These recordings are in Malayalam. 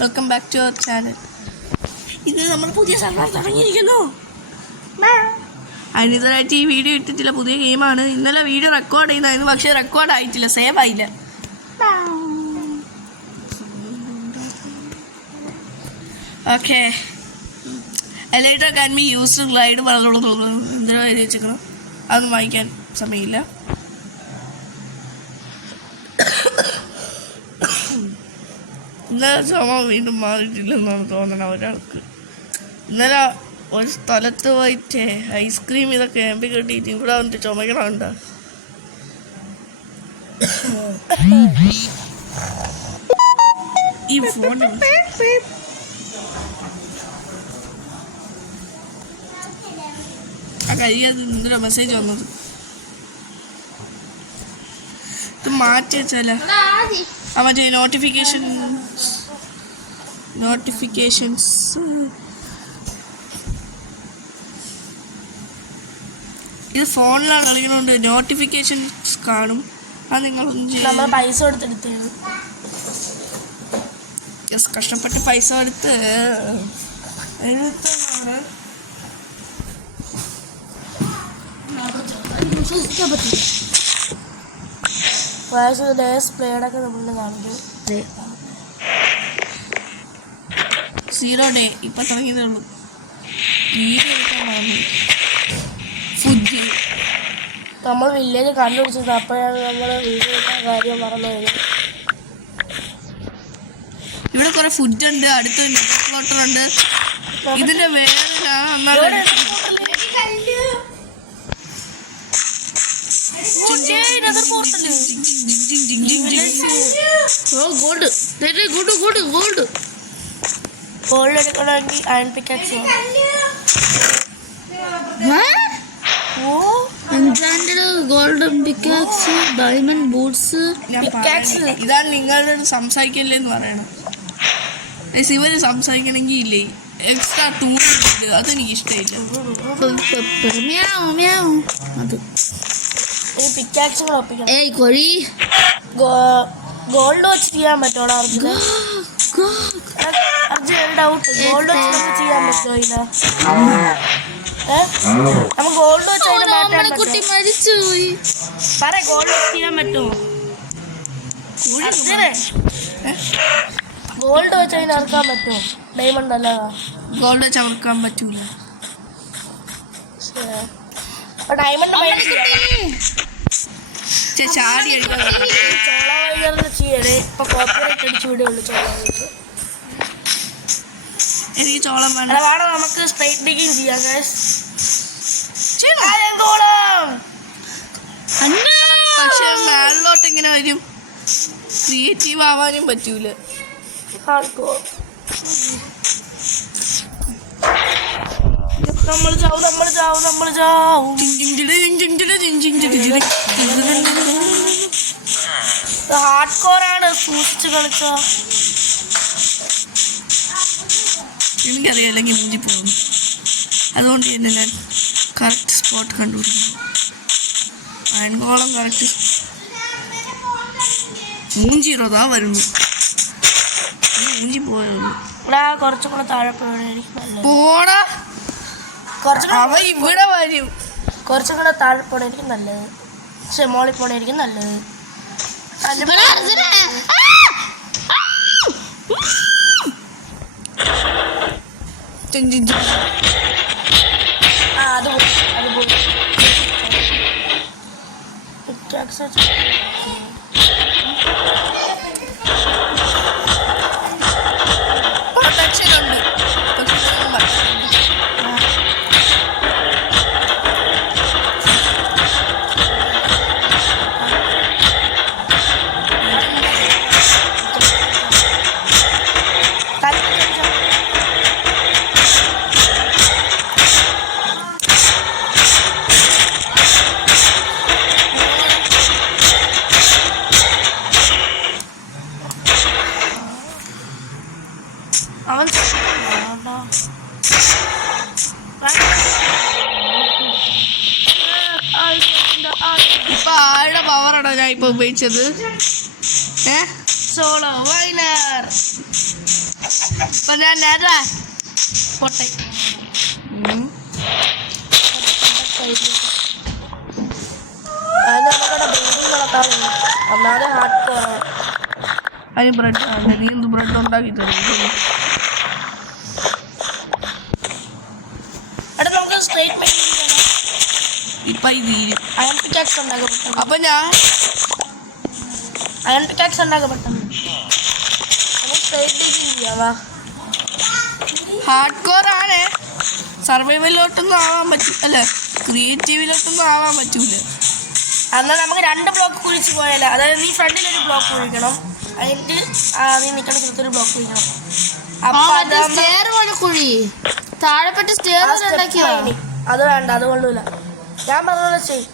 Welcome back to our channel. ഇത് നമ്മൾ പുതിയ സർവർ തുടങ്ങിയിരിക്കുന്നു. അതിനിതരായിട്ട് ഈ വീഡിയോ ഇട്ടിട്ടില്ല, പുതിയ ഗെയിമാണ്. ഇന്നലെ വീഡിയോ റെക്കോർഡ് ചെയ്യുന്നതായിരുന്നു, പക്ഷേ റെക്കോർഡ് ആയിട്ടില്ല, സേവ് ആയില്ല. Okay, elytra can be used glide എന്തിനാ എഴുതി വെച്ചേക്കണം, അതൊന്നും വായിക്കാൻ സമയമില്ല. ഇന്നലെ ചുമ വീണ്ടും മാറിയിട്ടില്ലെന്നാണ് തോന്നണം ഒരാൾക്ക്. ഇന്നലെ ഒരു സ്ഥലത്ത് പോയിട്ട് ഐസ്ക്രീം ഇതൊക്കെ എമ്പി കെട്ടിയിട്ട് ഇവിടെ വന്നിട്ട് ചുമക്കണുണ്ട്. ഈ ഫോൺ കഴിയാതെ എന്തൊരു മെസ്സേജ് വന്നത്, ഇത് മാറ്റി വെച്ചാല മറ്റേ നോട്ടിഫിക്കേഷൻസ് ഇത് ഫോണിലാണ് കളിക്കണോണ്ട് നോട്ടിഫിക്കേഷൻസ് കാണും. അത് നിങ്ങൾ പൈസ കൊടുത്തെടുത്ത് കഷ്ടപ്പെട്ട് പൈസ കൊടുത്ത് എഴുത്താണ്. പ്ലേഡൊക്കെ നമ്മൾ കാണിക്കും. 0 ഡേ ഇപ്പം തുടങ്ങിയതേ ഉള്ളൂ. ഫുഡ് നമ്മൾ വില്ലേജ് കണ്ടുപിടിച്ചത്, അപ്പോഴാണ് നമ്മൾ വീഡിയോ എടുക്കാൻ കാര്യം മറന്നു പോയത്. ഇവിടെ കുറെ ഫുഡ് ഉണ്ട്, അടുത്ത് വാട്ടർ ഉണ്ട്. ഇതിന്റെ വേറെ ഗോൾഡ് എടുക്കണമെങ്കിൽ iron pickaxe. Golden pickaxe, diamond boots, pickaxe. ഇതാണ് നിങ്ങളുടെ സംസാരിക്കല്ലേ എന്ന് പറയണം. ഇവര് സംസാരിക്കണമെങ്കിൽ ഇല്ലേ എക്സ്ട്രാ ടൂളുണ്ട്, അതെനിക്ക് ഇഷ്ടമില്ല. അത് പിക്കാക്സ് കൂടെ ഒപ്പിക്കണം. ഗോൾഡ് വെച്ച് ചെയ്യാൻ പറ്റോടാ അർജുന? അർജുന ഒരു ഡൗട്ട്, ഗോൾഡ് വെച്ച് നമുക്ക് ചെയ്യാൻ പറ്റുമോ? ഇല്ല, നമുക്ക് ഗോൾഡ് വെച്ച് പറ, ഗോൾഡ് വെച്ച് ചെയ്യാൻ പറ്റുമോ അർജുനെ? ഗോൾഡ് വെച്ച് അതിന് ഇറക്കാൻ പറ്റുമോ? ഡയമണ്ട് അല്ലാതാ ഗോൾഡ് വെച്ച് ഇറക്കാൻ പറ്റൂല. ഡയമണ്ട് ചാടി ചെയ്യണേ. ഇപ്പൊ കോപ്പിറൈറ്റ് അടിച്ചു വിടുള്ളൂ ചോളം. എനിക്ക് ചോളം വേണം. വേണം നമുക്ക് സ്ട്രൈറ്റ് ഡിഗിങ് ചെയ്യാം. പക്ഷെ മേളിലോട്ട് എങ്ങനെ വരും? ക്രിയേറ്റീവ് ആവാനും പറ്റൂല. നമ്മൾ ചാവും. ഹാർഡ് കോറാണ്, സൂക്ഷിച്ച് കളിച്ച. എനിക്കറിയാം, അല്ലെങ്കിൽ മൂഞ്ചി പോകുന്നു. അതുകൊണ്ട് തന്നെ ഞാൻ കറക്റ്റ് സ്പോട്ട് കണ്ടുപിടിക്കുന്നു. അയൺകോളം കറക്റ്റ് മൂഞ്ചിറതാ വരുന്നു. മൂഞ്ചി പോയുള്ളൂ. കുറച്ചും കൂടെ താഴെ പോടാ. അവ ഇവിടെ വരും. കുറച്ചും കൂടെ താഴെ പോണായിരിക്കും നല്ലത്. പക്ഷെ മോളിൽ പോണായിരിക്കും നല്ലത്. അത് പോയി പ്രൊട്ടക്ഷൻ ഉണ്ട്. അവൻ ഇപ്പൊ ആരുടെ പവറാണോ ഞാൻ ഇപ്പൊ ഉപയോഗിച്ചത്? സോളോ വൈനർ ഇപ്പൊ ഞാൻ നേരെ പോട്ടെ. അതിന് ബ്രെഡ് നീ എന്ത് ബ്രെഡ് ഉണ്ടാക്കി തരും? നമുക്ക് സ്ട്രേറ്റ് ഇപ്പൊ ഇത് അയൺ പിക്കാക്സ് ഉണ്ടാക്കാൻ അപ്പൊ ഞാൻ അയൺ പിക്കാക്സ് ഉണ്ടാക്കാൻ പെട്ടെന്ന് സ്ട്രേറ്റ് ചെയ്യാവാ. ഹാർഡ് കോർ ആണ്. സർവൈവലിലോട്ടൊന്നും ആവാൻ പറ്റും, അല്ല ക്രിയേറ്റീവിലോട്ടൊന്നും ആവാൻ പറ്റൂല. എന്നാൽ നമുക്ക് 2 ബ്ലോക്ക് കുഴിച്ച് പോയാലോ. അതായത് നീ ഫ്രണ്ടിലൊരു ബ്ലോക്ക് കുഴിക്കണം, അതിൻ്റെ നീ നിൽക്കുന്ന സ്ഥലത്തൊരു ബ്ലോക്ക് കുഴിക്കണം. കുഴി താഴെപ്പെട്ട് സ്റ്റെയർ ഉണ്ടാക്കിയോ? അത് വേണ്ട, അത് കൊള്ളൂല. ഞാൻ പറഞ്ഞ ചെയ്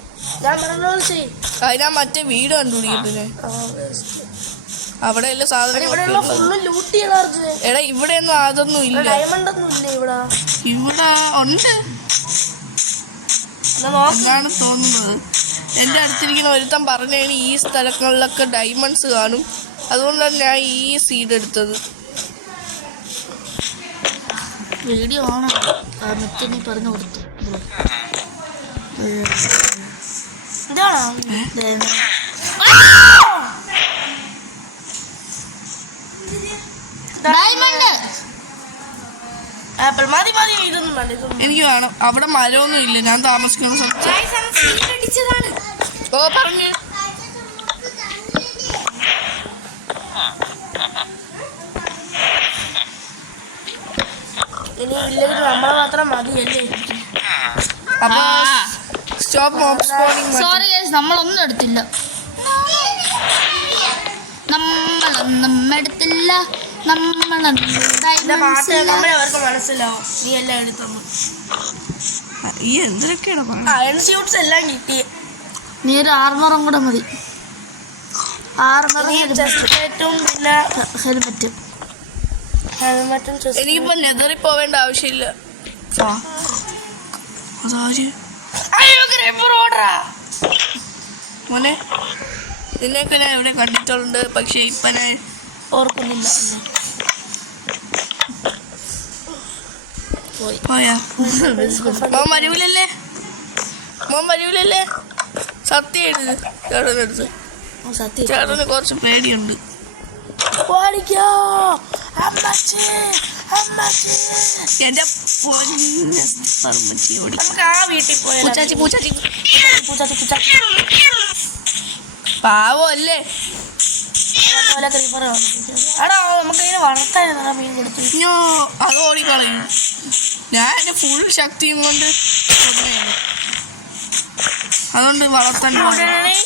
അതിനാ മറ്റേ വീട് കണ്ടുപിടിക്കട്ടെ. അവിടെ എല്ലാ സാധനം എടാ ഇവിടെ ഒന്നും അതൊന്നും ഇല്ല. ഡയമണ്ട് ഒന്നും ഇല്ല ഇവിടെ. ഇവിടെ ഉണ്ട് എന്നാണ് തോന്നുന്നത്. എൻ്റെ അടുത്തിരിക്കുന്ന ഒരുത്തൻ പറഞ്ഞതിന് ഈ സ്ഥലങ്ങളിലൊക്കെ ഡയമണ്ട്സ് കാണും. അതുകൊണ്ടാണ് ഞാൻ ഈ സീഡ് എടുത്തത്. വീഡിയോ ആണ് നീ പറഞ്ഞു കൊടുത്തു. എനിക്ക് വേണം. അവിടെ മരമൊന്നും ഇല്ല, ഞാൻ താമസിക്കുന്ന സ്ഥലത്ത്. ഓ പറഞ്ഞു. ഇനി ഇല്ലെങ്കിൽ നമ്മളെ മാത്രം മതിയല്ലേ. അപ്പൊ stop mob spawning. Sorry guys, നമ്മളൊന്നും എടുത്തില്ല. നമ്മളൊന്നും എടുത്തില്ല. അവർക്ക് മനസ്സിലാവും നീ എല്ലാം എടുത്തു. ഈ എന്തൊക്കെയാണ് അയൺ സ്യൂട്ട്സ് എല്ലാം കിട്ടി. നീ ഒരു ആർമറും കൂടെ മതി. ആർമറും പിന്നെ ഹെൽമെറ്റും. എനിക്കിപ്പോ നെതറിൽ പോവേണ്ട ആവശ്യമില്ല. മോനെ നിന്നെയൊക്കെ ഞാൻ എവിടെ കണ്ടിട്ടുണ്ട്, പക്ഷെ ഇപ്പൊ ഞാൻ ഓർക്കുന്നില്ല. പോയാ മോൻ വരൂലല്ലേ? സത്യം എഴുത് ചേട്ടനെടുത്ത്. ചേട്ടന് കുറച്ച് പേടിയുണ്ട്. എന്റെ പാവല്ലേ? അത് ഓടിക്കളയും. ഞാൻ എന്റെ ഫുൾ ശക്തിയും കൊണ്ട് അതുകൊണ്ട് വളർത്താൻ.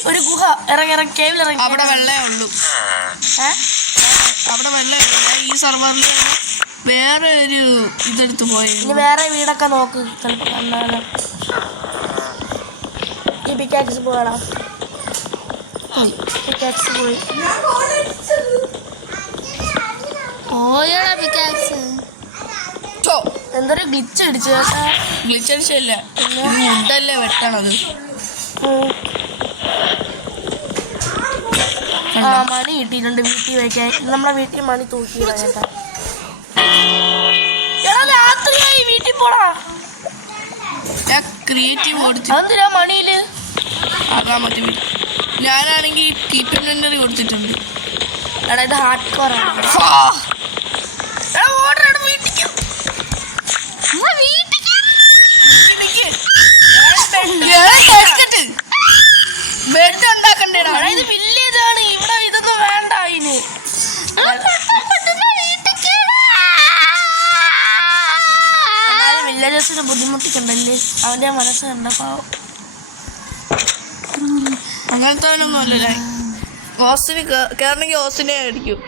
ഒരു ഗുഹ ഇറങ്ങി കേവിൽ ഇറങ്ങി. അവിടെ വെള്ളമേ ഉള്ളൂ. അവിടെ വെള്ളമേ ഉള്ളൂ. ഈ സർവറിൽ വേറെ ഒരു ഇതെടുത്ത് പോയി. ഇനി വേറെ വീടൊക്കെ നോക്ക്. ചിലപ്പോൾ ഈ പിക്കാക്സ് പോകടാ. പിക്കാക്സ് പോയി. എന്തൊരു ഗ്ലിച്ച് അടിച്ചു കേട്ടാ. ഗ്ലിച്ച് അടിച്ചല്ല, മുട്ടല്ലേ വെട്ടണത്. മണി കിട്ടിയിട്ടുണ്ട് വീട്ടിൽ വയ്ക്കാൻ. നമ്മളെ വീട്ടിൽ മണി തൂക്കി കേട്ടാ. രാത്രിയായി, വീട്ടിൽ പോടാ. ഞാൻ ക്രിയേറ്റീവ് കൊടുത്തു. അതെന്തിനാ മണിയില് ആകാൻ പറ്റും. ഞാനാണെങ്കിൽ കീപ്പ് ഇൻവെന്ററി കൊടുത്തിട്ടുണ്ട്. എടാ ഇത് ഹാർഡ് കോർ ആണ്. ബെഡ് ഉണ്ടാക്കണ്ടേടാ. ഇത് വില്ലേജ് ആണ്, ഇവിടെ ഇതൊന്നും വേണ്ട. അതിന് വില്ലേജസിന് ബുദ്ധിമുട്ടിക്കണ്ടല്ലേ. അവന്റെ മനസ്സ് കണ്ട പാവം. അങ്ങനത്തെ അല്ല. ഹോസ്റ്റലിൽ കയറണമെങ്കിൽ ഹോസ്റ്റലിനെ അടിക്കും.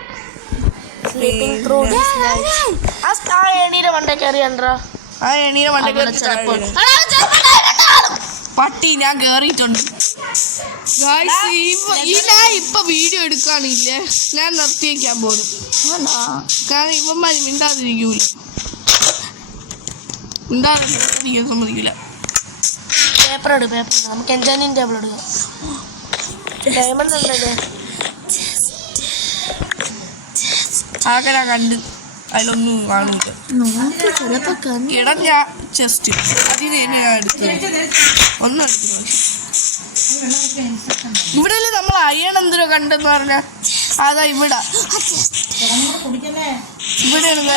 ആ എണീരെ മണ്ടേ കയറിയണ്ടാ. ആ എണീരെ മണ്ടേ കയറി പട്ടി ഞാൻ കേറിയിട്ടുണ്ട്. ഞാൻ ഇപ്പൊ വീഡിയോ എടുക്കാണില്ലേ, ഞാൻ നിർത്തി വയ്ക്കാൻ പോകുന്നു. കാരണം ഇവന്മാർ മിണ്ടാതിരിക്കൂല. മിണ്ടാതിരിക്കാൻ സമ്മതിക്കില്ല. പേപ്പർ നമുക്ക് എൻജോയിനിങ് ടേബിൾ എടുക്കാം. ഡയമണ്ട് ഉണ്ടല്ലേ ആകെ കണ്ട് അതിലൊന്നും കാണില്ല. നോക്ക് ചിലപ്പോ കണ്ണി ഇട ഞാൻ ചെസ്റ്റ് അതിന് ഞാൻ എടുത്തു ഒന്നും എടുത്തു. ഇവിടെ നമ്മൾ അയ്യൺ എന്തിനോ കണ്ടെന്ന് പറഞ്ഞ അതാ ഇവിടെ ഇവിടെയാണ്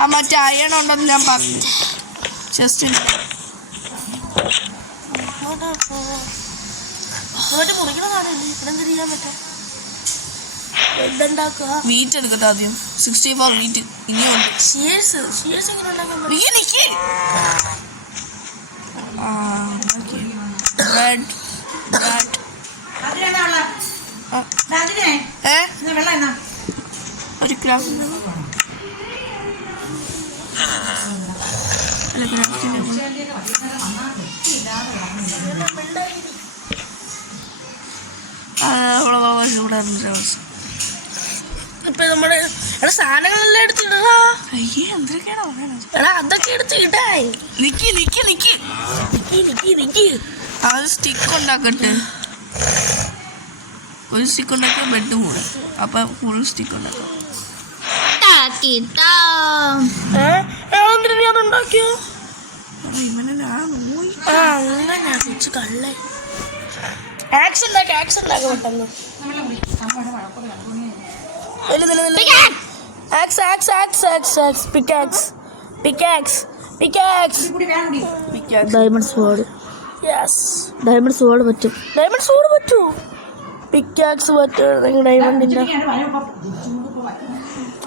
ആ മറ്റേ അയ്യൺ ഉണ്ടെന്ന് ഞാൻ പറഞ്ഞു. ചെസ്റ്റിന് വീറ്റ് എടുക്കട്ടെ ആദ്യം. 64 വീറ്റ് ഇനിയുണ്ട്. ഒരു ക്രാഫ്റ്റ് ഇപ്പൊ നമ്മുടെ സാധനങ്ങളെല്ലാം എടുത്തിട്ടാ. അയ്യേ എന്തൊക്കെയാണോ പറയണത്? എടാ അതൊക്കെ എടുത്തിട്ടേ. അത് സ്റ്റിക്ക് ഉണ്ടാക്കട്ടെ. ഒരു സ്റ്റിക്ക് ഉണ്ടാക്കിയ ബെഡ് കൂടെ അപ്പൊ ഫുൾ സ്റ്റിക്ക് ഉണ്ടാക്കാം. അതുണ്ടാക്കിയോ ഇവനെ ഞാൻ പോയി. അങ്ങനെ കൊച്ചു കള്ള ആക്സ് ഉണ്ടാക്കി പെട്ടെന്ന്. ഡയമണ്ട് സ്വാഡ് പറ്റും. ഡയമണ്ട് സോഡ് പറ്റൂ. പിക്കാക്സ് പറ്റും. ഡയമണ്ടിന്റെ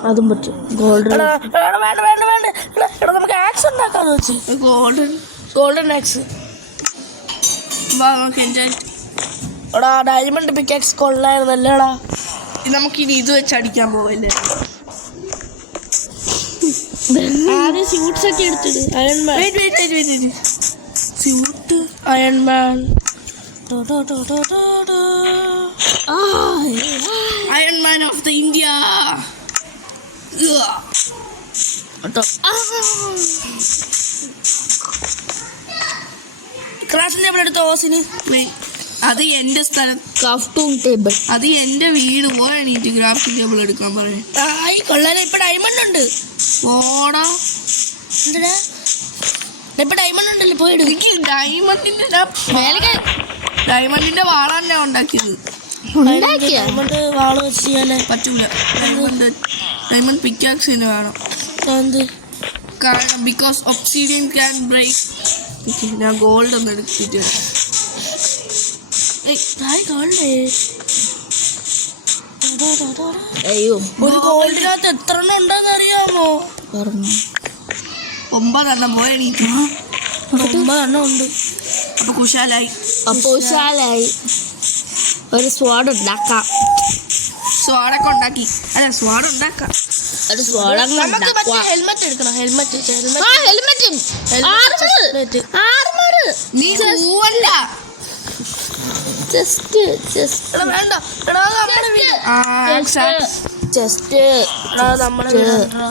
അതും പറ്റും. ഗോൾഡ് വേണ്ട. എടാ നമുക്ക് ആക്സ് ഉണ്ടാക്കാന്ന് വെച്ച്. Golden axe. നമുക്ക് എൻജോയ്. എടാ ഡയമണ്ട് പിക്കാക്സ് കൊള്ളായിരുന്നല്ലേടാ. നമുക്കിനി ഇത് വെച്ച് അടിക്കാൻ പോവല്ലേ. ആദ്യം സ്യൂട്ട്സ് ഒക്കെ എടുത്തിട്ട് Iron Man. Suit Iron Man Iron Man of the India. Craft table എടുത്ത ഓസിന്. അത് എന്റെ സ്ഥലം. ക്രാഫ്റ്റിംഗ് ടേബിൾ അത് എന്റെ വീട് പോലെ എണീറ്റ് ക്രാഫ്റ്റിംഗ് ടേബിൾ എടുക്കാൻ പറയാം. ആയി കൊള്ളാൻ. ഇപ്പൊ ഡയമണ്ട് ഉണ്ട്. ഓടാ എന്താ ഇപ്പൊ ഡയമണ്ട് ഉണ്ടല്ലോ. പോയി എനിക്ക് ഡയമണ്ടിന്റെ വാളാണ് ഞാൻ ഉണ്ടാക്കിയത്. ഡയമണ്ട് വാള് വെച്ച് ചെയ്യാനേ പറ്റൂല. ഡയമണ്ട് പിക്കാക്സിന് വേണം. എന്ത് കാരണം ബിക്കോസ് ഒബ്സിഡിയൻ ക്യാൻ ബ്രേക്ക്. ഞാൻ ഗോൾഡ് ഒന്ന് എടുത്തിട്ട് അയ്യോ ഒരു ഗോൾഡിനകത്ത് എത്ര എണ്ണം ഉണ്ടെന്ന് അറിയാമോ? പറഞ്ഞു 9 എണ്ണം പോയി എണീറ്റ്. 9 എണ്ണം ഉണ്ട്. അപ്പൊ കുശാലായി. ഒരു സ്വാഡ് ഉണ്ടാക്കാം. സ്വാഡൊക്കെ ഉണ്ടാക്കി. അല്ല സ്വാഡ് ഉണ്ടാക്കാം. ഒരു സ്വാഡ് ഹെൽമെറ്റ് എടുക്കണം. ഹെൽമെറ്റ് നീ പോവല്ല. വേണ്ട.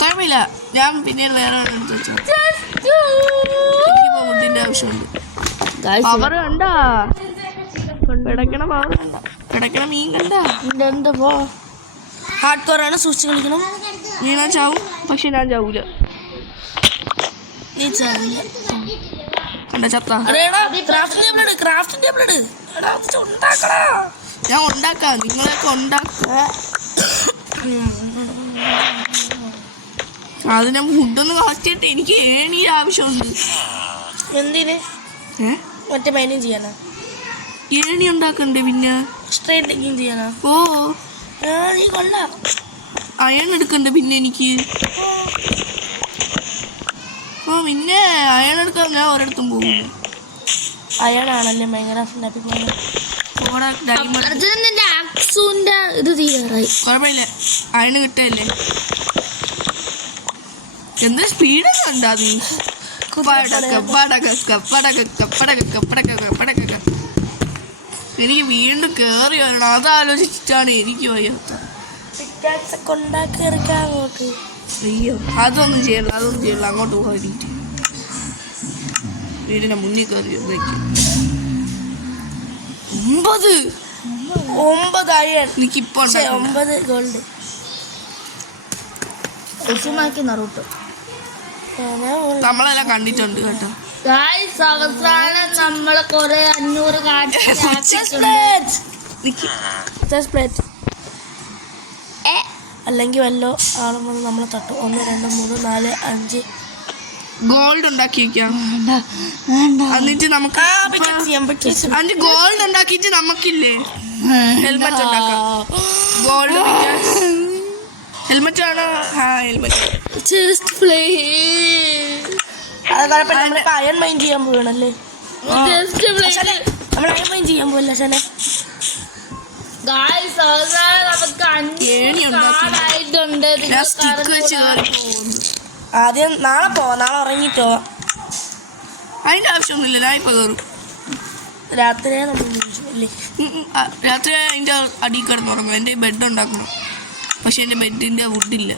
കുഴപ്പമില്ല. ഞാൻ പിന്നെ വേറെ എടുത്ത് വെച്ചു. ഫുഡിന്റെ ആവശ്യമുണ്ട്. പവർ കണ്ടാ പിടക്കണ പവർ കണ്ട. പിടക്കണ മീൻ കണ്ടാ. എന്താ പോ ഹാർഡ് കോറാണ്. സൂക്ഷിച്ച് കളിക്കണം. ഞാൻ ചാവും. പക്ഷെ ഞാൻ ചാവൂല. നീ ചാവില്ല. കണ്ട ചത്ത. ക്രാഫ്റ്റിംഗ് ടേബിൾ ഇട്. ഉണ്ടാക്കടാ. ഞാൻ ഉണ്ടാക്കാം. നിങ്ങളൊക്കെ ഉണ്ടാക്കുക. അതിന് ഫുഡൊന്ന് കളക്ട് ചെയ്തിട്ട് എനിക്ക് ഏണിയുടെ ആവശ്യമുണ്ട്. എന്തിന്? മറ്റേ മൈനിങ് ചെയ്യാനാ. ഏണി ഉണ്ടാക്കണ്ടേ? പിന്നെ സ്ട്രേറ്റ് ഡിഗിങ് ചെയ്യാനാ. ഓ നീ കൊള്ളാം. അയൺ എടുക്കണ്ടേ പിന്നെ എനിക്ക്. പിന്നെ അയൺ എടുക്കാൻ ഞാൻ ഒരിടത്തും പോകുന്നു. അയണാണല്ലേ ഭയങ്കര ഇത് തീരാറായി. കുഴപ്പമില്ല. അയണ് കിട്ടല്ലേ. എന്ത് സ്പീഡൊക്കെ ഉണ്ടാ നീ. എനിക്ക് വീണ്ടും കേറി വരണം. അതാലോചിച്ചിട്ടാണ് എനിക്ക് വയ്യാത്ത. അയ്യോ അതൊന്നും ചെയ്യല്ല. അങ്ങോട്ട് പോകാനിട്ട് വീടിന്റെ മുന്നിൽ കയറി 9 അയൺ. എനിക്കിപ്പോ 9 ഗോൾഡ്. ഉസുമാക്കി നറൂട്ടോ. നമ്മളെല്ലാം കണ്ടിട്ടുണ്ട് കേട്ടോ. ഗായ്സ് അവസാനം നമ്മളെ കൊറേ 500 കാട്ടി അല്ലെങ്കിൽ വല്ലോ ആളും വന്ന് നമ്മളെ തട്ടും. 1 2 3 4 5 ഗോൾഡ് ഉണ്ടാക്കി വെക്കാം. എന്നിട്ട് നമുക്ക് അതിന്റെ ഗോൾഡ് ഉണ്ടാക്കിയിട്ട് നമുക്കില്ലേ ഹെൽമെറ്റ് ഉണ്ടാക്കാം. ഗോൾഡ് ഹെൽമെറ്റ് ആണോ? ഹെൽമെറ്റ്. അത് കുഴപ്പമില്ല. നമ്മളിപ്പോ അയൺ മൈൻ ചെയ്യാൻ പോകണല്ലേ. നമ്മൾ അയൺ മൈൻ ചെയ്യാൻ പോകില്ല ശനെ. ഗായ്സ് അവസാനം നമുക്ക് 5 കാർഡായിട്ടുണ്ട്. ആദ്യം നാളെ പോവാം. നാളെ ഉറങ്ങിട്ടോ. അതിന്റെ ആവശ്യമൊന്നുമില്ല. ഞാൻ ഇപ്പൊ കയറും. രാത്രിയെ നമ്മൾ അല്ലേ? രാത്രി അതിന്റെ അടിയിൽ കിടന്ന് ഉറങ്ങും. എൻ്റെ ബെഡ് ഉണ്ടാക്കണം. പക്ഷെ എൻ്റെ ബെഡിന്റെ വുഡില്ല.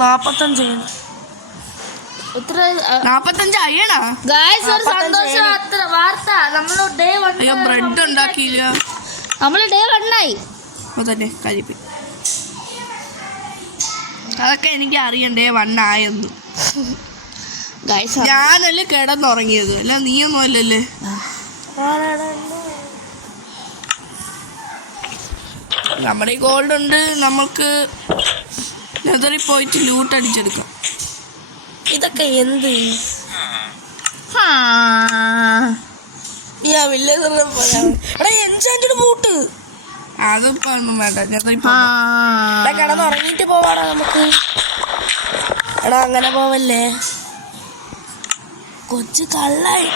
45 45 അയ്യണാ. ഗായ്സ് ഒരു സന്തോഷ വാർത്ത. നമ്മൾ ഡേ 1 അയ്യോ ബ്രെഡ് ഉണ്ടാക്കിയില്ല. നമ്മൾ ഡേ 1 ആയി. അപ്പൊ തന്നെ കഴിപ്പി. അതൊക്കെ എനിക്ക് അറിയണ്ടേ 1 ആയെന്ന്. ഗായ്സ് ഞാനല്ലേ കിടന്നുറങ്ങിയത്, അല്ല നീയൊന്നും അല്ലല്ലേ. നമ്മുടെ ഈ ഗോൾഡ് ഉണ്ട്. നമുക്ക് നെതറിൽ പോയിട്ട് ലൂട്ട് അടിച്ചെടുക്കാം. ഇതൊക്കെ എന്ത് ബൂട്ട്? അതിപ്പോ ഒന്നും വേണ്ട. നെതറിൽ കിടന്നുറങ്ങിട്ട് പോവാടാ നമുക്ക്. എടാ അങ്ങനെ പോവല്ലേ കൊച്ചു കള്ളായി.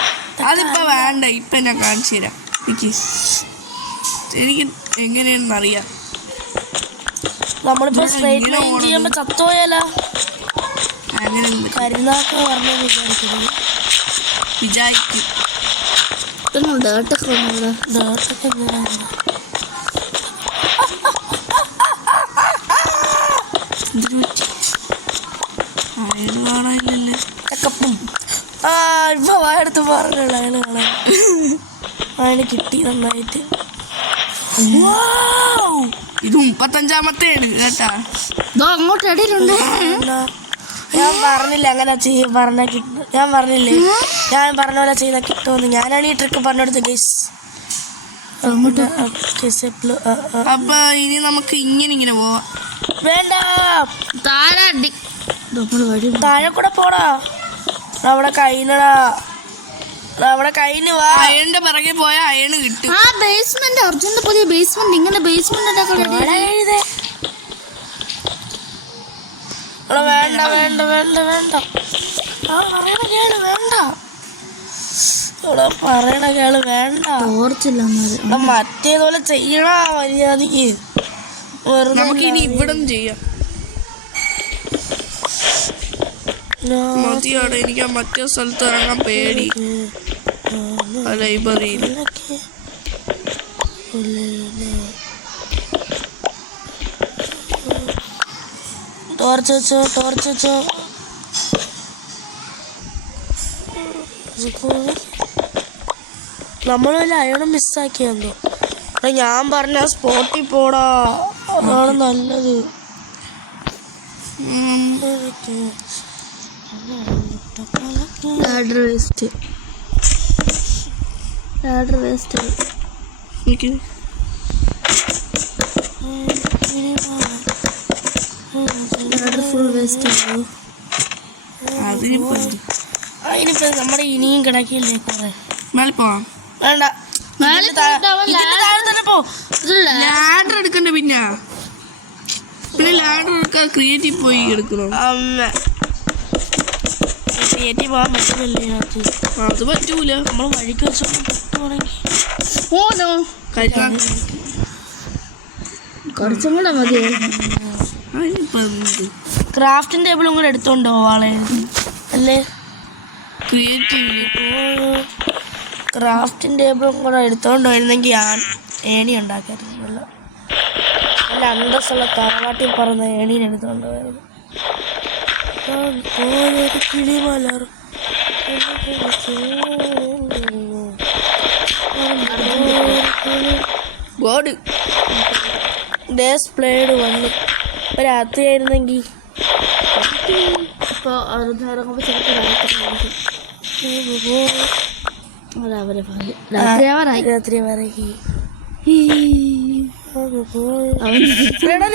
അതിപ്പോ വേണ്ട. ഇപ്പൊ ഞാൻ കാണിച്ചു തരാം. എനിക്ക് എങ്ങനെയാണെന്ന് അറിയാം. നമ്മളിപ്പോ സ്ട്രൈറ്റ് ലൈൻ ചെയ്യുമ്പോ ചത്തുപോയാലോ? അങ്ങനെ കരുനാക്ക പറഞ്ഞു വിചാരിക്കും. ഡേർട്ടൊക്കെ കാണാനില്ലല്ലേ. ഇപ്പൊ വായെടുത്ത് പറഞ്ഞുള്ള അയാള് കാണാൻ. അതിന് കിട്ടി നന്നായിട്ട്. ഇത് 35-ാമത്തെയാണ് കേട്ടാ. അങ്ങോട്ട് ഇടയിലുണ്ട്. ഞാൻ പറഞ്ഞില്ല അങ്ങനെ ചെയ്യും. പറഞ്ഞാൽ കിട്ടും. ഞാൻ പറഞ്ഞില്ലേ ഞാൻ പറഞ്ഞ പോലെ ചെയ്താൽ കിട്ടുമെന്ന്. ഞാനാണ് ഈ ട്രിക്ക് പറഞ്ഞെടുത്ത് ഗൈസ്. അപ്പൊ ഇനി നമുക്ക് ഇങ്ങനെ പോവാം. വേണ്ട താഴെ കൂടെ പോടാ. നമ്മുടെ കയ്യിനടാ. നമ്മുടെ കയ്യിന് വാ. അയണിന്റെ പിറകെ പോയാൽ അയണ് കിട്ടും. ആ ബേസ്മെന്റ് അർജുന്റെ പുതിയ ബേസ്മെന്റ്. ഇങ്ങനെ ബേസ്മെന്റ് വേണ്ട വേണ്ട വേണ്ട വേണ്ട പറയണ കേള് വേണ്ട. പറയണ കേള് വേണ്ട. ഓർച്ചില്ല മറ്റേതുപോലെ ചെയ്യണ മര്യാദക്ക്. നമുക്ക് ഇനി ഇവിടെ ചെയ്യാം. മതിയോടെ. എനിക്ക് ആ മറ്റേ സ്ഥലത്ത് ഇറങ്ങാൻ പേടി. ലൈബ്രറിയിൽ ടോർച്ച് വെച്ചോ. നമ്മൾ വല്ല അയണം മിസ്സാക്കിയെന്തോ. ഞാൻ പറഞ്ഞ സ്പോട്ടിൽ പോടാ. അതാണ് നല്ലത്. Waste full waste. അതിനിപ്പോ നമ്മുടെ ഇനിയും കിടക്കില്ലേ കുറെ. മേലെ പോവാം. വേണ്ട ലാഡർ എടുക്കണ്ട. പിന്നെ ലാഡർ എടുക്കാൻ ക്രിയേറ്റീവ് പോയി എടുക്കണോ? അമ്മ ക്രിയേറ്റീവ് പോകാൻ പറ്റില്ലല്ലേ ഇതിനകത്ത്. അത് പറ്റൂല. നമ്മൾ വഴിക്ക് വെച്ചോണ്ട് പറ്റുവാണെങ്കിൽ കുറച്ചും കൂടെ മതി. ക്രാഫ്റ്റിംഗ് ടേബിളും കൂടെ എടുത്തോണ്ടോ ആളെ അല്ലേ? ക്രാഫ്റ്റിംഗ് ടേബിളും കൂടെ എടുത്തോണ്ട് വരുന്നെങ്കിൽ ഞാൻ ഏണി ഉണ്ടാക്കായിരുന്നു. നല്ല അന്തസ്സുള്ള തറവാട്ടിൽ പറഞ്ഞ ഏണീനെ എടുത്തോണ്ട് വരുന്നു. കിളി മലർ ഗോഡ് ഡേസ് പ്ലേഡ് വന്നു. ഇപ്പം രാത്രിയായിരുന്നെങ്കിൽ ഇപ്പൊ ഇറങ്ങുമ്പോ ചിലപ്പോ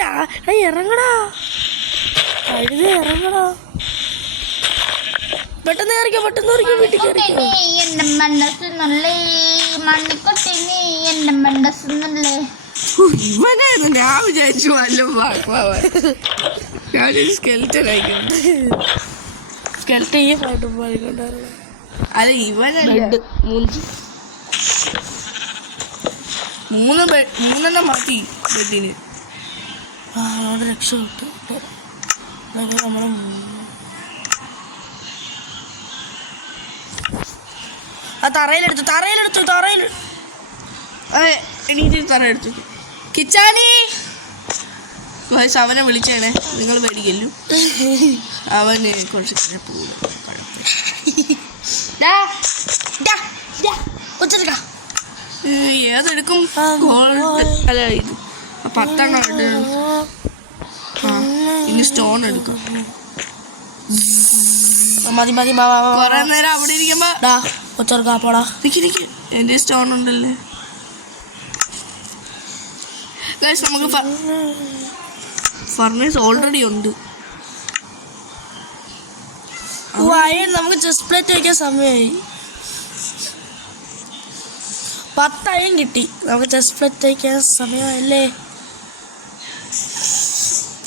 രാത്രി ഇറങ്ങടാ ഇറങ്ങടാ പെട്ടെന്ന് വീട്ടിൽ കയറിക്കോ. എന്റെ മനസ്സിനുള്ളേ മണ്ണിക്കൊട്ടിനി എന്റെ മനസ്സിനുള്ളേ. ഇവനായിരുന്നു ഞാൻ വിചാരിച്ചു സ്കെൽറ്റൻ ആയിക്കോട്ടെ. സ്കെൽറ്റൻ ഈ പാട്ടും പാടിക്കൊണ്ടായിരുന്നു. അല്ല ഇവനല്ല മൂന്നെണ്ണം മാറ്റി ബെഡിന്. അവിടെ രക്ഷപ്പെട്ടു. നമ്മള് ആ തറയിലെടുത്തു അതെ എണീറ്റ് തറയെടുത്തു. കിച്ചാനി അവനെ വിളിച്ചേണേ, നിങ്ങൾ പേടിക്കല്ലു. അവന് കുറച്ച് കിഴപ്പോകും. ഏതെടുക്കും? അല്ല ഇത് 10 ഉണ്ട്. ഇനി സ്റ്റോൺ എടുക്കും. മതി കൊറേ നേരം അവിടെ ഇരിക്കുമ്പോ കൊച്ചെടുക്കാ പോടാ. നിക്ക് എന്റെ സ്റ്റോൺ ഉണ്ടല്ലേ. നമുക്ക് ഫർണേസ് ഓൾറെഡി ഉണ്ട്. നമുക്ക് ചെസ്റ്റ് പ്ലേറ്റ് വയ്ക്കാൻ സമയമായി. 10 അയൺ കിട്ടി. നമുക്ക് ചെസ്റ്റ് പ്ലേറ്റ് വയ്ക്കാൻ സമയമായില്ലേ.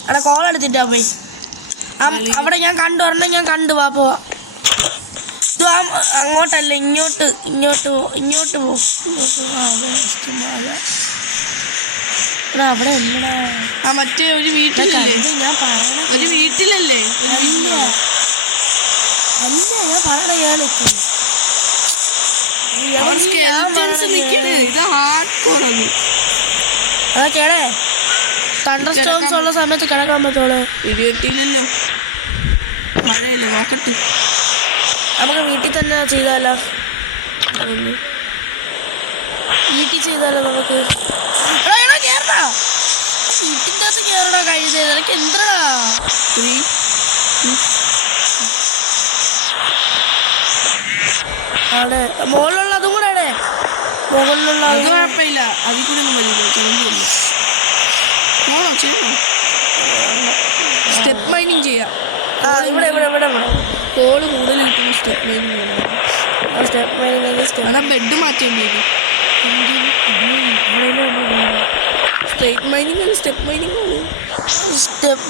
അവിടെ കോൾ എടുത്തിട്ടാ പോയി. അവിടെ ഞാൻ കണ്ടു വാ പോവാ. അങ്ങോട്ടല്ല ഇങ്ങോട്ട് പോ. അവിടെ എന്താ ആ മറ്റേ ഒരു വീട്ടിലല്ലേ? ഞാൻ പറയണ ഒരു വീട്ടിലല്ലേ? അല്ല ഞാൻ പറയണ അതൊക്കെയാണേ. തണ്ടർ സ്റ്റോൺസ് ഉള്ള സമയത്ത് കിടക്കാൻ പറ്റുള്ളൂ. ഇടിവെട്ടില്ലല്ലോ, മഴയല്ലേ. നോക്കട്ടെ, നമുക്ക് വീട്ടിൽ തന്നെ ചെയ്താലോ. നമുക്ക് വീട്ടിൻ്റെ അകത്ത് കയറണോ കഴിയുന്നത്? നിനക്ക് എന്താടാ ആണ് മുകളിലുള്ള അതും കൂടെ ആണ്. മുകളിലുള്ള അത് കുഴപ്പമില്ല, അതിൽ കൂടെ ഒന്നും വരില്ല. സ്റ്റെപ്പ് മൈനിങ് ചെയ്യാം. ഇവിടെ കോള് കൂടുതൽ കിട്ടുന്ന സ്റ്റെപ്പ് മൈനിങ് ചെയ്യാം. സ്റ്റെപ്പ് മൈനിങ് അതാ ബെഡ് മാറ്റേണ്ടി വരും. സ്റ്റെപ്പ് മൈനിങ് ആണ്. സ്റ്റെപ്പ്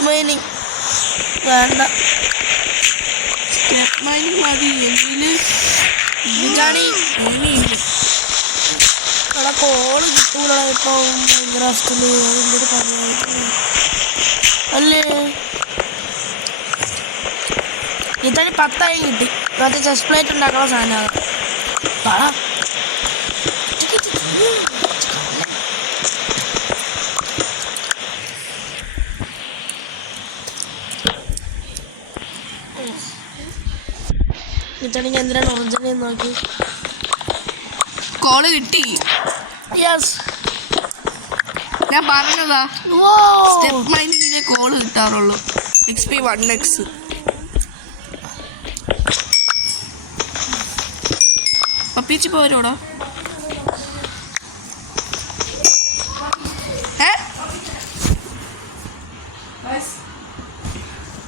മൈനിങ് വേണ്ട. സ്റ്റെപ്പ് മൈനിങ് മതി. അവിടെ കോള് കിട്ടൂല ഇപ്പൊ. ഭയങ്കര അല്ലേ. ഇതാണ് 10 ആയി കിട്ടി. അത് ചെസ്റ്റ് പ്ലേറ്റ് ഉണ്ടാക്കുന്ന സാധനമാണ്. ഇതാണെങ്കിൽ എന്തിനാണ് ഒറിജിനൽ നോക്കി. കോള് കിട്ടി. യെസ്, ഞാൻ പറഞ്ഞതാ സ്റ്റെപ്പ് മൈനിങ്ങിലെ കോള് കിട്ടാറുള്ളൂ. XP 1x. പപ്പീച്ച് പോരോടാ.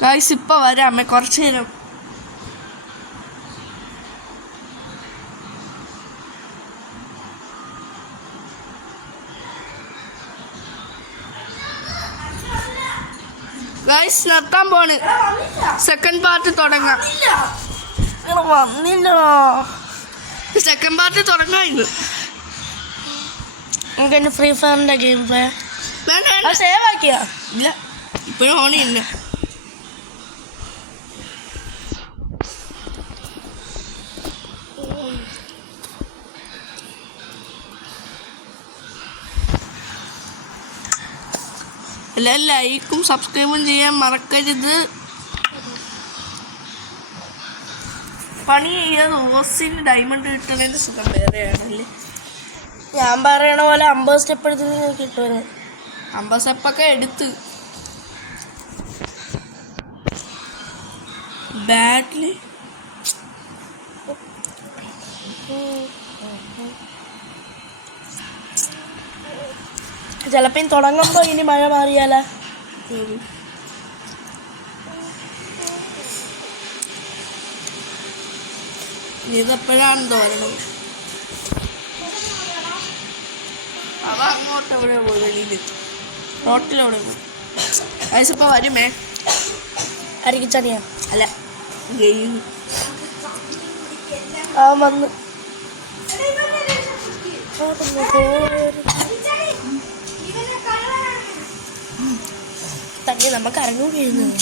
ഗായ്സ് ഇപ്പൊ വരാമേ, കുറച്ച് നേരം. ഗായ്സ് നിർത്താൻ പോണ്. സെക്കൻഡ് പാർട്ട് തുടങ്ങാം. വന്നില്ലോ. സെക്കൻഡ് പാർട്ട് തുടങ്ങാം. ഇന്ന് നമുക്ക് എന്റെ ഫ്രീ ഫയറിന്റെ ഗെയിം പ്ലേ വേണ്ട. സേവ് ആക്കിയാ? ഇല്ല, ഇപ്പോഴും ഓണില്ല. എല്ലാവരും ലൈക്കും സബ്സ്ക്രൈബും ചെയ്യാൻ മറക്കരുത്. പണി ചെയ്യാതെ ഓസിന് ഡയമണ്ട് കിട്ടുന്നതിൻ്റെ സുഖം വേറെയാണല്ലേ. ഞാൻ പറയണ പോലെ 50 സ്റ്റെപ്പ് എടുത്ത് കിട്ടുമല്ലോ. 50 സ്റ്റെപ്പൊക്കെ എടുത്ത് ബാറ്റില് ചിലപ്പോ തുടങ്ങുമ്പോ ഇനി മഴ മാറിയാലോ. ഇതെപ്പോഴാണ് തോന്നണം. അവ അങ്ങോട്ട് എവിടെ പോയി വെളിയിൽ റോട്ടിലെവിടെ പോയി വയസ്സിപ്പോ വരുമേ. അരിക്കിച്ചണിയാ അല്ല ഗെയിം ആ വന്ന് തന്നെ നമുക്ക് അരങ്ങും വീഴുന്നത്.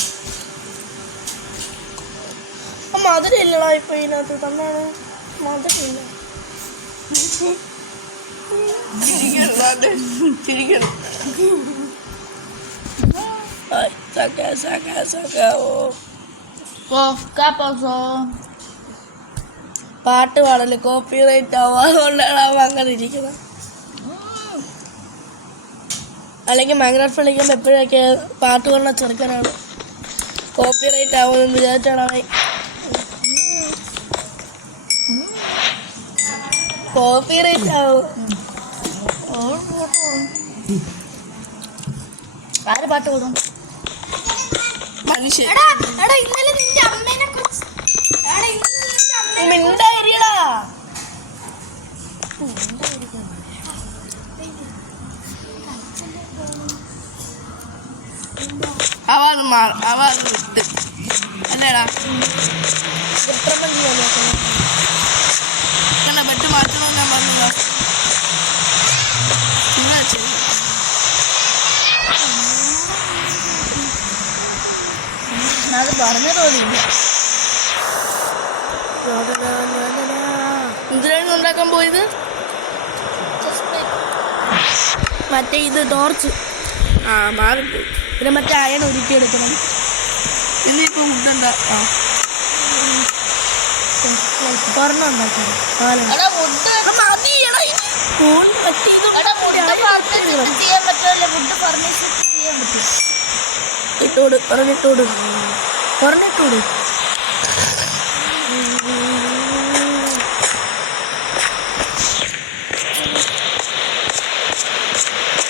മധുരം ഇല്ലടാ ഇപ്പൊ ഇതിനകത്ത് തന്നെയാണ് മധുരമില്ല. പാട്ട് പാടല് കോപ്പി റൈറ്റ് ആവും, അതുകൊണ്ടാണ് അവ അങ്ങനെ ഇരിക്കുന്നത്. അല്ലെങ്കിൽ മൈൻക്രാഫ്റ്റ് കളിക്കുമ്പോൾ എപ്പോഴൊക്കെ പാട്ട് പാടുന്ന ചെറുക്കനാണ്. കോപ്പി റൈറ്റ് ആവുമെന്ന് വിചാരിച്ചാണ് അവൻ കോപ്പി റൈറ്റ് ആവും. ആര് പാട്ട് പാടും? മനുഷ്യൻ മിണ്ടായിരിക്കടാ. അവ അത് വിട്ട് അല്ലേടാ ബെറ്റ് മാറ്റണമെന്ന് ഞാൻ പറഞ്ഞതാ. അത് പറഞ്ഞതോടില്ല. എന്തിനാണ് ഉണ്ടാക്കാൻ പോയത്? മറ്റേ ഇത് ടോർച്ച് മാറിപ്പോയി. പിന്നെ മറ്റേ അയൺ ഒരുക്കിയെടുക്കണം. ഇനിയിപ്പോ ഫുഡുണ്ടാ ഒരെണ്ണം ഉണ്ടാക്കണം. ഇട്ടോട് പറഞ്ഞിട്ടോട് പറഞ്ഞിട്ടോട്.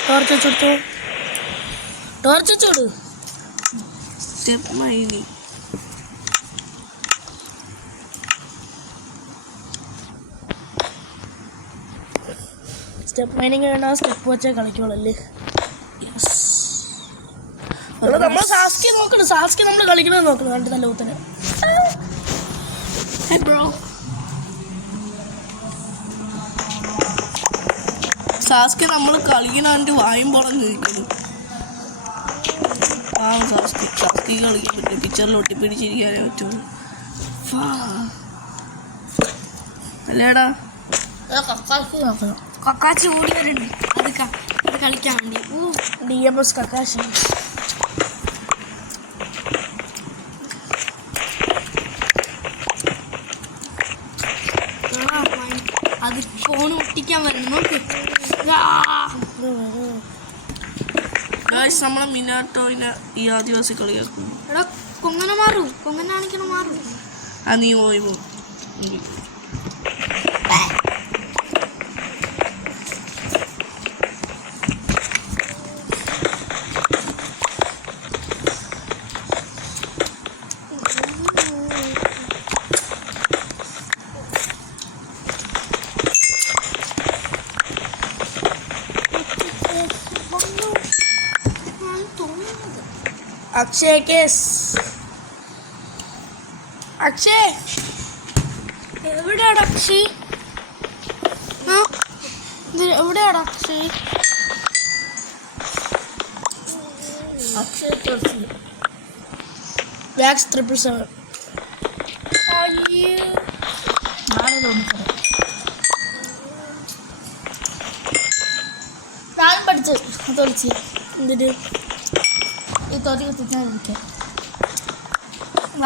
ടോർച്ച് വെച്ചോടു. ടോർച്ച് വെച്ചോട്. സ്റ്റെപ്പ് മൈനി സ്റ്റെപ്പ് മൈനിങ് വേണ്ട. സ്റ്റെപ്പ് വെച്ചേ കളിക്കോളല്ലേ. നമ്മൾ സാസ്കി നോക്കണം. സാസ്കി നമ്മൾ കളിക്കണത് നോക്കണം. കണ്ട് നല്ല ഊത്തനെ. സാസ്കി നമ്മൾ കളിക്കണ വായും പോളം ചോദിക്കുന്നു. സാസ്കി കളിക്കാൻ പറ്റും. പിക്ചറിൽ ഒട്ടിപ്പിടിച്ചിരിക്കാനേ പറ്റുള്ളൂ. അല്ലേടാ കക്കാച്ചി ഓടി വരുന്നുണ്ട്. അത് കളിക്കാൻ വേണ്ടി. DMS Kakashi. അത് ഫോൺ ഒട്ടിക്കാൻ വരുന്നു. നോക്ക് നമ്മളെ മിനാട്ടോയിനെ ഈ ആദിവാസി കളിയാക്കുന്നു. എടാ കൊങ്ങനെ മാറൂ. കൊങ്ങനാണിക്കണം മാറൂ. ആ നീ പോയി പോ. അക്ഷയ് കേസ്. അക്ഷയ് എവിടെയാടാ അക്ഷയ്? എവിടെയാടാ അക്ഷയ്? അക്ഷയ് വാക്സ് 777. ഞാനും പഠിച്ചു തൊളിച്ച്. എന്തിട്ട് ഈ തൊലി കുത്തിച്ചാൽ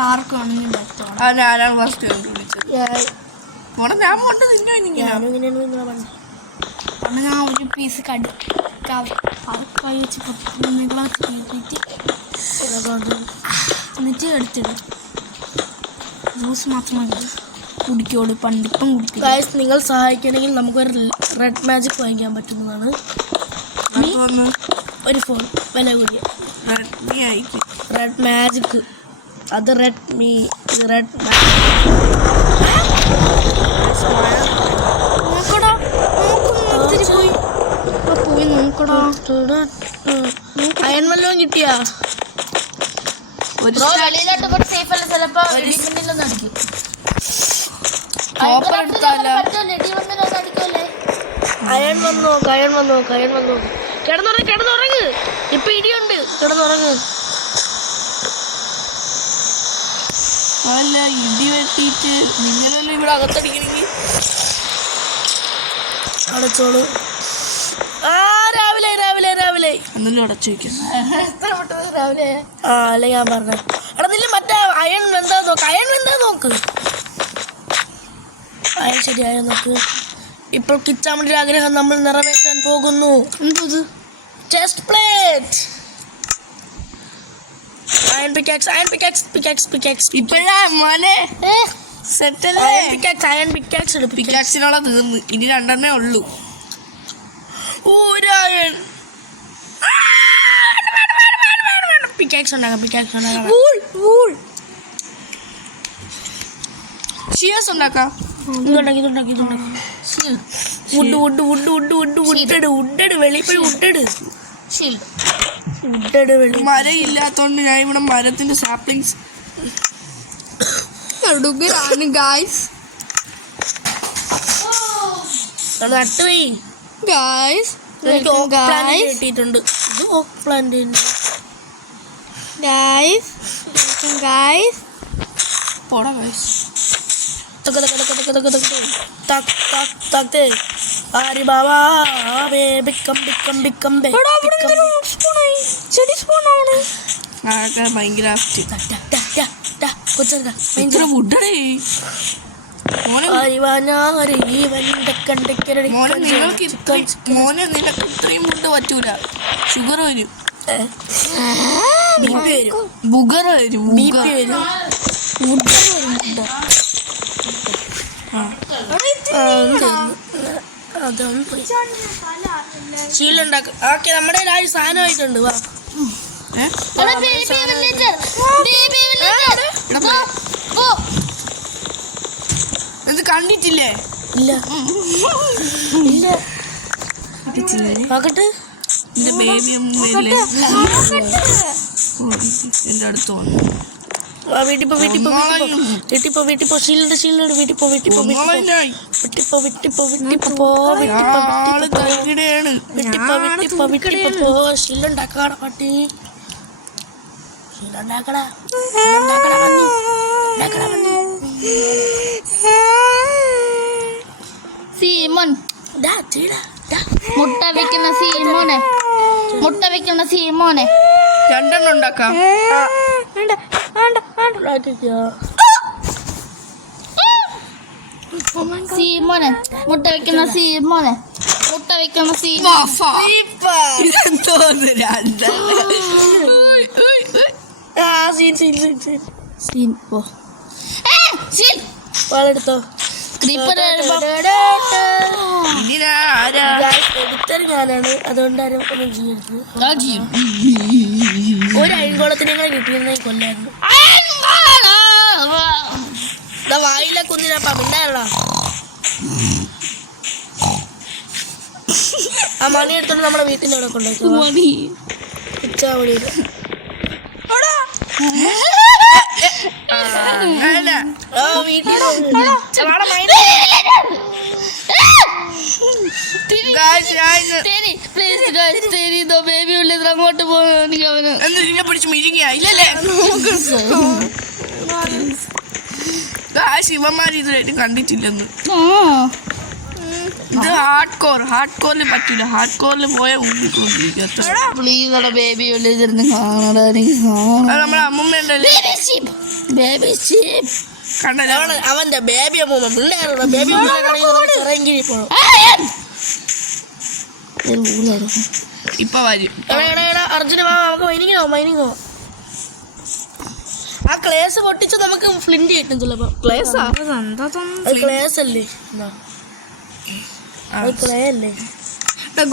ആർക്കും ആണെങ്കിൽ പറ്റും. ഞാനാണ് ഫസ്റ്റ് കണ്ടുപിടിച്ചത്. ഞാൻ കൊണ്ട് നിന്നോ ഞാനും ഇങ്ങനെയാണ് നിങ്ങളെ പണ്ട്. അന്ന് ഞാൻ ഒരു പീസ് കൈ വെച്ച് നീളാക്കി എന്നിട്ട് എടുത്തിടും. ജ്യൂസ് മാത്രം കുടിക്കോളൂ. പണ്ടിപ്പം കുടിക്കും. ഗൈസ് നിങ്ങൾ സഹായിക്കണമെങ്കിൽ നമുക്കൊരു റെഡ് മാജിക് വാങ്ങിക്കാൻ പറ്റുന്നതാണ്. ഒരു ഫോൺ വില കൂടിയ റെഡ്മി ആയിരിക്കും. Red magic. അത് റെഡ്മി, ഇത് റെഡ് നോക്കടാ, പോയി പോയി നോക്കടാ. അയൺ വല്ലതും കിട്ടിയാ? ഒരു വെളിയിലോട്ട് കൂടെ സേഫ് അല്ല, ചിലപ്പോ ഇടിമിന്നലൊന്നും അടിക്കും. ഓപ്പർ എടുത്താലോ? ഇടിമിന്നലൊന്നും അടിക്കുമല്ലേ? അയൺ വന്നു നോക്ക്, അയൺ വന്നു നോക്ക്, അയൺ വന്നു നോക്ക്. കിടന്നുറങ്ങ്. ഇപ്പൊ ഇടിയുണ്ട്, കിടന്നുറങ്ങ്. അല്ല ഇടി വെട്ടിയിട്ട് നിങ്ങളെല്ലാം ഇവിടെ അകത്തടിക്കണമെങ്കിൽ അടച്ചോളൂ. രാവിലെ എന്നാലും അടച്ചു വയ്ക്കും. രാവിലെ അല്ല ഞാൻ പറഞ്ഞ എടാ നില്ല മറ്റേ അയൺ എന്താ നോക്ക്, അയൺ ശരിയായ നോക്ക്. ഇപ്പോൾ കിച്ചാമണിയുടെ ആഗ്രഹം നമ്മൾ നിറവേറ്റാൻ പോകുന്നു. എന്തത്? Chest plate. Iron pickaxe. ഇപ്പഴാ മോനെ സെറ്റല്ലേ? Iron pickaxe എടുപ്പിക്കാം. പിക്കാക്സിനോടെ തീർന്ന് ഇനി 2 ഉള്ളൂ. ഊരായൺ പിക്കാക്സ് ഉണ്ടാക്കാം. ഷിയേഴ്സ് ഉണ്ടാക്കാം. ഇതുണ്ടാക്കി വുഡ് വെളിപ്പോയി വുഡ് വെളി. മരം ഇല്ലാത്തോണ്ട് ഞാൻ ഇവിടെ മരത്തിന്റെ സാപ്ലിങ്സ് എടുക്കുകയാണ് ഗായ്സ്. നട്ടുപോയി ഗായ്സ് എനിക്ക് ഓക്ക് പ്ലാന്റ് കിട്ടിയിട്ടുണ്ട്. ഇത് ഓക്ക് പ്ലാന്റ് ഗായ്സ് പോടാ ഗായ്സ്. ആരി ബാബാ ബിക്കം അതൊക്കെ ഭയങ്കര കൊച്ചെടുക്ക വുഡടേ മോനെ. മോനെ നിനക്ക് ഇത്രയും ഫുഡ് പറ്റൂല. ഷുഗർ വരും, ബുഗർ വരും. ശീലുണ്ടാക്കും. ഓക്കെ നമ്മുടെ കയ്യിൽ സാധനമായിട്ടുണ്ട്. വാ ഇത് കണ്ടിട്ടില്ലേ? ഇല്ല നോക്കട്ടെ. എന്റെ ബേബി ഒന്നും വരില്ലേ? എന്റെ അടുത്ത് വന്നു. വീട്ടിൽ പോ ശീലുണ്ട് ശീലുണ്ടാക്കാടാ പട്ടി. ശീലുണ്ടാക്കടാ സീമോൻ മുട്ട വെക്കുന്ന സീമോനെ 2 ഉണ്ടാക്കാം. സീമോനെ മുട്ട വെക്കുന്ന സീമോനെ പാലെടുത്തോ. എഡിറ്റർ ഞാനാണ്, അതുകൊണ്ട് ആരും ഒന്നും ചെയ്യരുത്. ഒരു അഴികോളത്തിന് കൂടെ കിട്ടിയിരുന്ന കൊല്ലായിരുന്നു. വായിലെ കുന്നിനപ്പാ മിണ്ടായിരുന്നോ? ആ മണി എടുത്തോണ്ട് നമ്മുടെ വീട്ടിൻ്റെ അവിടെ കൊണ്ടുപോയി ഉച്ചാവളിയിൽ. ബേബി ഉള്ളത് അങ്ങോട്ട് പോകണമെങ്കിൽ അവന് പിടിച്ച് മിഴുങ്ങിയ ഇല്ലല്ലേ? ശിവന്മാർ ഇതുവരായിട്ട് കണ്ടിട്ടില്ലെന്ന്. ഇത് ഹാർഡ് കോറിൽ പറ്റില്ല. ഹാർഡ് കോറിൽ പോയാൽ ഉള്ളിക്കൊണ്ടിരിക്കും. പ്ലീസ് ബേബി ഉള്ളിരുന്ന് കാണടാ, എനിക്ക് കാണാം. നമ്മളെ അമ്മൂമ്മ ഉണ്ടല്ലേ കണ്ടല്ലോ, അവന്റെ ബേബി അമ്മൂമ്മ പിള്ളേരുടെ ബേബി ചെറിയ പോകണം. ഇപ്പൊ വരും. അർജുന നമുക്ക് മൈനിങ് പോവാം. ആ ക്ലേസ് പൊട്ടിച്ച് നമുക്ക് ഫ്ലിന്റ് കിട്ടും ചിലപ്പോ. ക്ലേസാ ക്ലേസ് അല്ലേ? ക്ലേ അല്ലേ?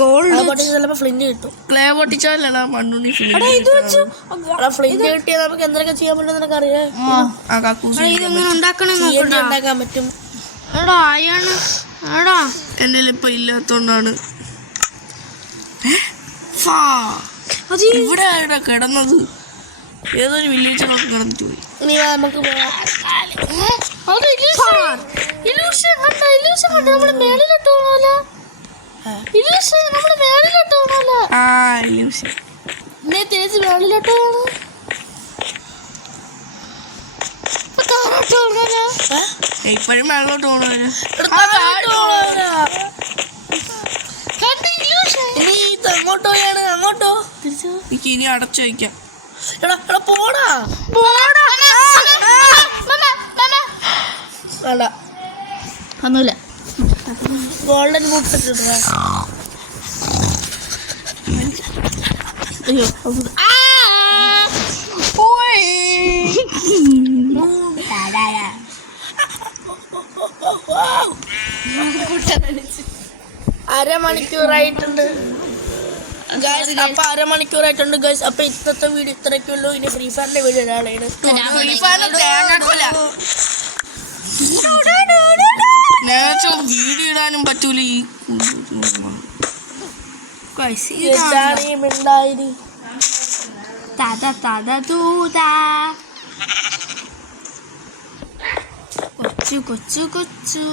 ഗോൾഡ് പൊട്ടിച്ച് ചിലപ്പോ ഫ്ലിന്റ് കിട്ടും. ക്ലേ പൊട്ടിച്ചാലടാ മണ്ണുണ്ണി ഇത് വെച്ച് ഫ്ലിന്റ് കിട്ടിയാൽ നമുക്ക് എന്തൊക്കെ ചെയ്യാൻ പറ്റും നിനക്ക് അറിയാം. ഇതെങ്ങനെ ഉണ്ടാക്കണെന്ന് ഉണ്ടാക്കാൻ പറ്റും. എടാ അയാണ് എടാ എന്റെ ഇപ്പൊ ഇല്ലാത്തോണ്ടാണ്. ഇവിടെ ആരുടെ കിടന്നത്? ഏതൊരു വില്ലേജിലൊക്കെ കിടന്നിട്ട് പോയി. ഇനി നമുക്ക് പോവാം. ഇപ്പഴും വെള്ളോട്ട് പോണവര് ഇനി ഇത് അങ്ങോട്ടോ അങ്ങോട്ടോ തിരിച്ചു എനിക്ക് ഇനി അടച്ചു വയ്ക്കാം. പോടാ വേണ്ട ഒന്നുമില്ല. ഗോൾഡൻ ബൂട്ട്സ് ഇട്ടിട്ടാ. അയ്യോ അരമണിക്കൂറായിട്ടുണ്ട് ഗൈസ്. അപ്പൊ അരമണിക്കൂറായിട്ടുണ്ട് ഗൈസ്. അപ്പൊ ഇന്നത്തെ വീഡിയോ ഇത്രയ്ക്കുള്ളൂ. ഇനി ഫ്രീ ഫയറിന്റെ വീഡിയോ ഒരാളാണ്. വീഡിയോ ഇടാനും പറ്റൂല. ഈ മിണ്ടായിരി കൊച്ചു കൊച്ചു കൊച്ചു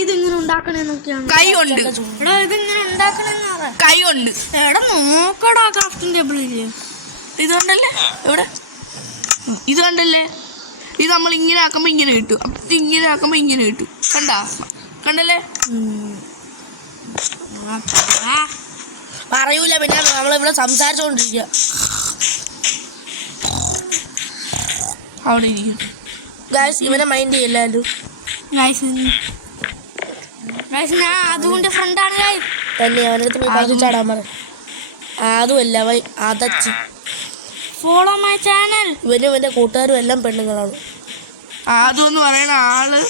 ഇതെങ്ങനെ ഉണ്ടാക്കണേന്നൊക്കെയാണ്. കൈ ഉണ്ട്, എടാ ഇതെങ്ങനെ ഉണ്ടാക്കണെന്ന് കൈ ഉണ്ട്. എടാ നോക്കടാ ക്രാഫ്റ്റിംഗ് ടേബിളില് ഇതുണ്ടല്ലേ ഇവിടെ, ഇത് കണ്ടല്ലേ? ഇത് നമ്മൾ ഇങ്ങനെ ആക്കുമ്പോ ഇങ്ങനെ കിട്ടും, ഇത് ഇങ്ങനെ ആക്കുമ്പോ ഇങ്ങനെ കിട്ടും. കണ്ടല്ലേ? പറയൂല. പിന്നെ നമ്മളിവിടെ സംസാരിച്ചോണ്ടിരിക്കുക. അവിടെ ഇരിക്കും ഗൈസ്. ഇവനെ മൈൻഡ് ചെയ്യല്ലാലും ഞാൻ അതുകൊണ്ട് ഫ്രണ്ടാണ് തന്നെ അവനടുത്ത് പോയി പറഞ്ഞു ചാടാൻ പറ. അതുമല്ല അതച്ചി. Follow my channel. ഇവനും ഇവന്റെ കൂട്ടുകാരും എല്ലാം പെണ്ണുങ്ങളാണ്. അതെന്ന് പറയുന്ന ആള്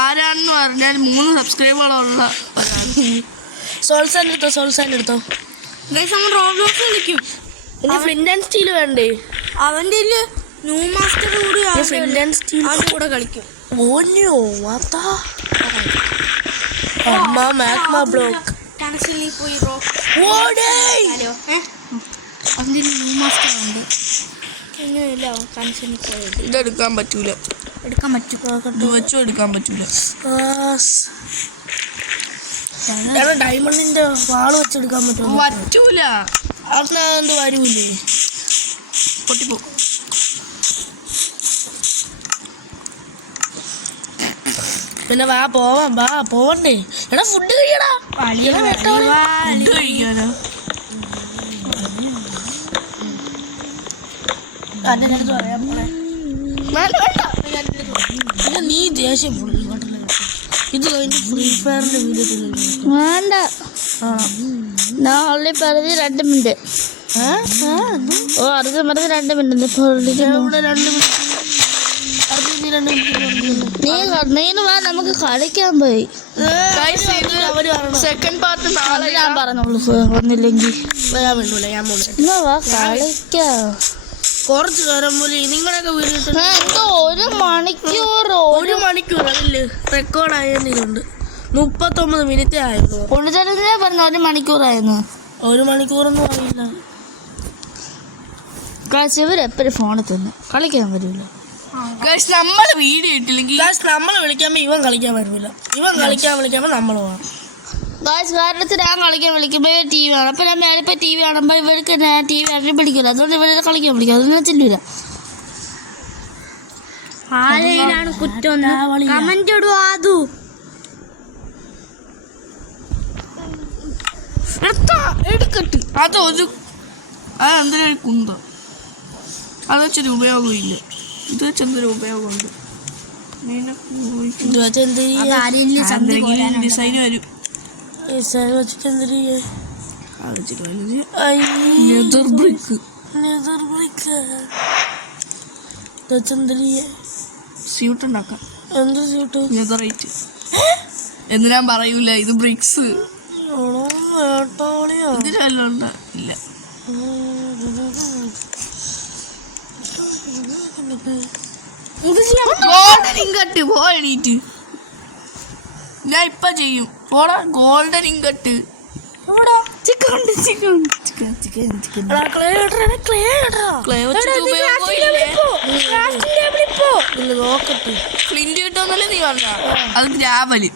ആരാണെന്ന് പറഞ്ഞാൽ 3 സബ്സ്ക്രൈബറുള്ള സോൾസാൻ എടുത്തോ. ഗൈസ് അവൻ റോബ്ലോക്സ് കളിക്കും. ഇനി ഫ്ലിന്റ് ആൻഡ് സ്റ്റീൽ വേണ്ടേ? അവന്റെ ന്യൂ മാസ്റ്റർ കൂടി ഫ്ലിന്റ് ആൻഡ് സ്റ്റീൽ അവന്റെ കൂടെ കളിക്കും. ഓനോ അതാ അമ്മ മാഗ്മ ബ്ലോക്ക് കണക്ഷനിൽ പോയി ഓടേ. അവന്റെ ന്യൂ മാസ്റ്റർ ഉണ്ട്. എങ്ങനെയല്ല അവൻ കണക്ഷനിൽ പോയത്. ഇതെടുക്കാൻ പറ്റൂല, എടുക്കാൻ പറ്റും. ഇത് വെച്ചും എടുക്കാൻ പറ്റൂല. ഡയമണ്ടിന്റെ വാള് വെച്ചെടുക്കാൻ പറ്റുമോ? പറ്റൂല. അതിനകത്ത് വരൂലേ? പൊട്ടിപ്പോ. പിന്നെ പോവണ്ടേ? എടാ ഫുഡ് കഴിയടാ. ഫുഡ് കഴിക്കാനോ? നീ ദേഷ്യം ഇത് കഴിഞ്ഞ് ഫ്രീ ഫയറിന്റെ വീഡിയോ വേണ്ട. ഞാൻ ഓൾറെഡി പറഞ്ഞ് 2 മിനിറ്റ്. അത് പറഞ്ഞ് 2 മിനിറ്റ്. നീ വാ, നമുക്ക് കളിക്കാൻ പോയി. സെക്കൻഡ് പാർട്ട് നാളെ ഞാൻ പറഞ്ഞോളൂ. വന്നില്ലെങ്കിൽ ഞാൻ എന്നാ വാ കളിക്കാം. കുറച്ച് നേരം പോലെ നിങ്ങളൊക്കെ വീഡിയോ എന്തോ 1 മണിക്കൂർ 1 മണിക്കൂർ അതില് റെക്കോർഡ് ആയതിലുണ്ട് 39 മിനിറ്റ് ആയിരുന്നു. പൊളിച്ചെടുത്തേ പറഞ്ഞ 1 മണിക്കൂറായിരുന്നു. 1 മണിക്കൂറൊന്നും അറിയില്ല. ഇവരെപ്പോഴും ഫോണിൽ തന്നെ കളിക്കാൻ വരില്ല. നമ്മള് വീഡിയോ ഇട്ടില്ലെങ്കിൽ നമ്മൾ വിളിക്കുമ്പോ ഇവൻ കളിക്കാൻ വരില്ല. ഇവൻ വിളിക്കുമ്പോ നമ്മൾ പോകാം. കാരണം ഞാൻ കളിക്കാൻ വിളിക്കുമ്പോ TV ആണ്. അപ്പൊ ഞാൻ മേലിപ്പോ TV കാണുമ്പോ ഇവർക്ക് TV ആണെങ്കിൽ പിടിക്കില്ല. അതുകൊണ്ട് ഇവരെ കളിക്കാൻ വിളിക്കും. അതൊന്നും ചെല്ലൂല. ആരെയാണ് കുറ്റം? കമന്റ് ഇടുക. എടുക്കട്ട്. അതൊരു അതെന്തൊരു കുന്തം. അത് വെച്ചൊരു ഉപയോഗമില്ല. ഇത് വെച്ചെന്തൊരു ഉപയോഗമുണ്ട്? ഡിസൈൻ ഡിസൈൻ വരും. നെതർ ബ്രിക്ക് സ്യൂട്ട് ഉണ്ടാക്കാം. എന്ത് സ്യൂട്ട്? നെതറൈറ്റ് എന്ന് ഞാൻ പറയൂല, ഇത് ബ്രിക്സ്. ഇതിലെല്ലാം ഉണ്ടോ? ഇല്ല. ഗോൾഡൻ ഇങ്കട്ട് പോ എണീറ്റ്. ഞാൻ ഇപ്പൊ ചെയ്യും. പോടാ ഗോൾഡൻ ഇങ്കട്ട്. ചിക്കൻ ഫ്ലിന്റ് കിട്ടുന്നല്ലേ നീ പറഞ്ഞ? അത് ഗ്രാവല്.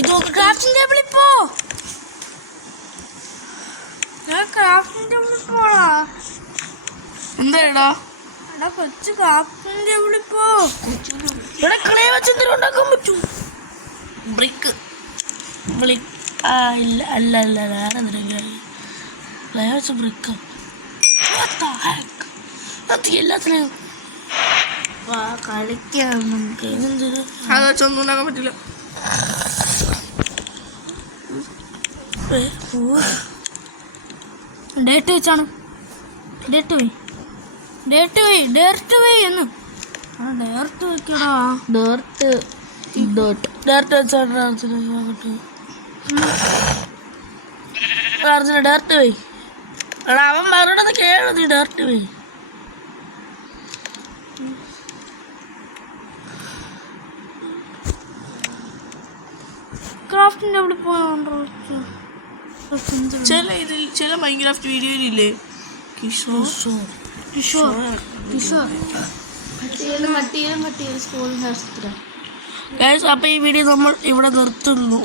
ഇത് ക്രാഫ്റ്റിംഗ് ടേബിളിൽ പോ. ക്രാഫ്റ്റിംഗ് ടേബിളിൽ പോടാ. എന്താടാ കൊച്ചു ക്രാഫ്റ്റിംഗ് ടേബിളിൽ പോ. ഇവിടെ ക്ലേ വെച്ച് എന്തെങ്കിലും ഉണ്ടാക്കാൻ പറ്റൂ. ബ്രിക്ക് ഇല്ല അല്ല അല്ല വേറെ എന്തെങ്കിലും ക്ലേ വെച്ച് ബ്രിക്ക് എല്ലാത്തിനും കളിക്കാം നമുക്ക്. അത് വെച്ചൊന്നും ഉണ്ടാക്കാൻ പറ്റില്ല. ഡേറ്റ് വെച്ചാണ്. ഡേറ്റ് വേ എന്ന് ഡേർട്ട് വെക്കടാ. ഡേർട്ട് വെച്ചാണ് അർജുന. ഡേർട്ട് വേ എടാ, അവൻ മറുപടി കേളു. നീ ഡേർട്ട് വേ. ക്രാഫ്റ്റിന്റെ അവിടെ പോയോണ്ടോ? ചില മൈൻക്രാഫ്റ്റ് വീഡിയോയിലില്ലേ അപ്പൊ ഈ വീഡിയോ നമ്മൾ ഇവിടെ നിർത്തുന്നു.